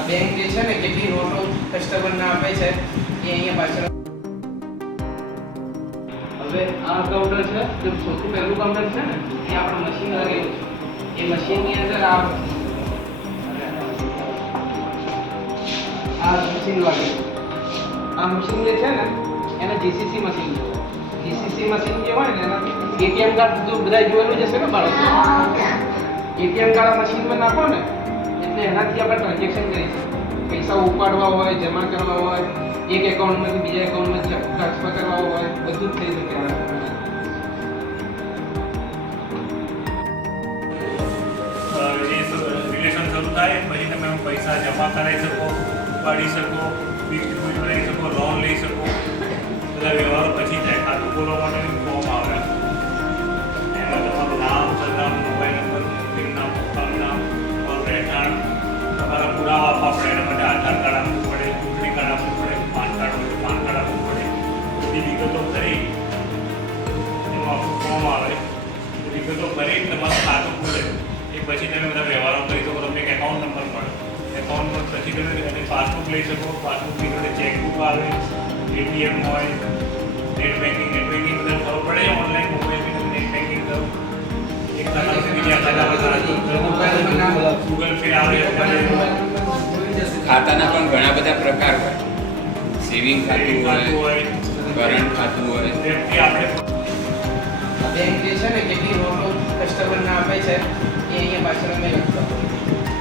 આ બેંક જે છે ને કેટલી નોટો કસ્ટમરને આપે છે એ અહીંયા પાછળ. હવે આ કાઉન્ટર છે, જે સૌથી પહેલું કાઉન્ટર છે ને એ આપણું મશીન લાગેલું છે. એ મશીનની અંદર આ મશીન લાગેલું. આ મશીન જે છે ને એને જીસીસી મશીન છે. જીસીસી મશીન જે હોય ને એના એટીએમ કાર્ડ બધા જોયેલું જશે ને બાળકો. એટીએમ કાર્ડ મશીનમાં નાખો ને એટલે એનાથી આપણે ટ્રાન્ઝેક્શન કરી શકીએ. પૈસા ઉપાડવા હોય, જમા કરવા હોય, એક એકાઉન્ટમાંથી બીજા એકાઉન્ટમાં ટ્રાન્સફર કરવા હોય, બધું જ થઈ શકે. રિલેશન શરૂ થાય પછી તમે પૈસા જમા કરાવી શકો, ઉપાડી શકો, ડિસ્ટ્રીબ્યુટ કરી શકો, લોન લઈ શકો. બધા વ્યવહારો પછી થાય. ખાતું ખોલવા માટેનું ફોર્મ આવે, એમાં તમારું નામ, સરનામું, મોબાઈલ નંબર, બેંક નામ, પપ્પાનું નામ, તમારું રહેઠાણ, તમારા પુરાવા આપવા પડે. એના માટે આધાર કાર્ડ આપવું પડે, ચૂંટણી કાર્ડ આપવું પડે, પાન કાર્ડ હોય તો પાન કાર્ડ આપવું પડે. બધી વિગતો ભરી એમાં આખું ફોર્મ આવે. વિગતો ભરી તમારું ખાતું ખોલે એ પછી તમે બધા વ્યવહારો કરી શકો. તમને એક એકાઉન્ટ નંબર મળે. એકાઉન્ટ પછી તમે એની પાસબુક લઈ શકો. પાસબુકની જોડે ચેકબુક આવે, એટીએમ હોય, નેટ બેન્કિંગ બધા ખબર પડે. ઓનલાઈન મોબાઈલથી તમે નેટ બેન્કિંગ કરો. એક ખાતાથી બીજા ખાતામાં ગૂગલ પે આવે. ખાતાના પણ ઘણા બધા પ્રકાર હોય. સેવિંગ ખાતું હોય, કરંટ ખાતું હોય. આપણે બેંક જે છે ને કેટલી નોટો કસ્ટમરને આપે છે એ અહીંયા પાછળ અમે લખતા હોય.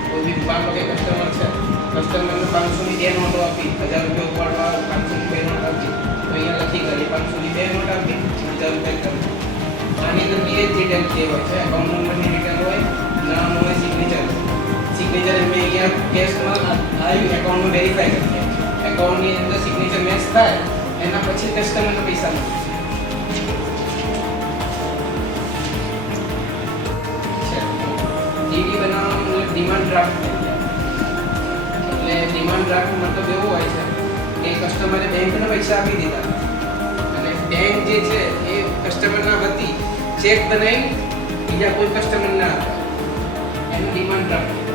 કોઈ બી માનો કે કસ્ટમર છે, કસ્ટમરને 500ની 2 નોટો આપી, 1000 રૂપિયા ઉપાડવા 500ની 2 નોટ આપી, તો અહીંયા લખી કરી 500ની 2 નોટ આપી, 1000 રૂપિયા કરી. આની અંદર બે જ ડિટેલ જે હોય છે, એકાઉન્ટ નંબરની ડિટેલ હોય, નામ હોય, સિગ્નેચર. સિગ્નેચર અમે અહીંયા કેશમાં આવી એકાઉન્ટમાં વેરીફાઈ કરીએ. એકાઉન્ટની અંદર સિગ્નેચર મેચ થાય એના પછી કસ્ટમરને પૈસા મળે. ડીડી બનાવવાનું ડિમાન્ડ ડ્રાફ્ટ થઈ જાય. એટલે ડિમાન્ડ ડ્રાફ્ટ મતલબ એવો હોય છે કે કસ્ટમરે બેંકને પૈસા આપી દીધા અને બેંક જે છે એ કસ્ટમરના વતી ચેક બનાવી બીજા કોઈ કસ્ટમરને આપે એનું ડિમાન્ડ ડ્રાફ્ટ.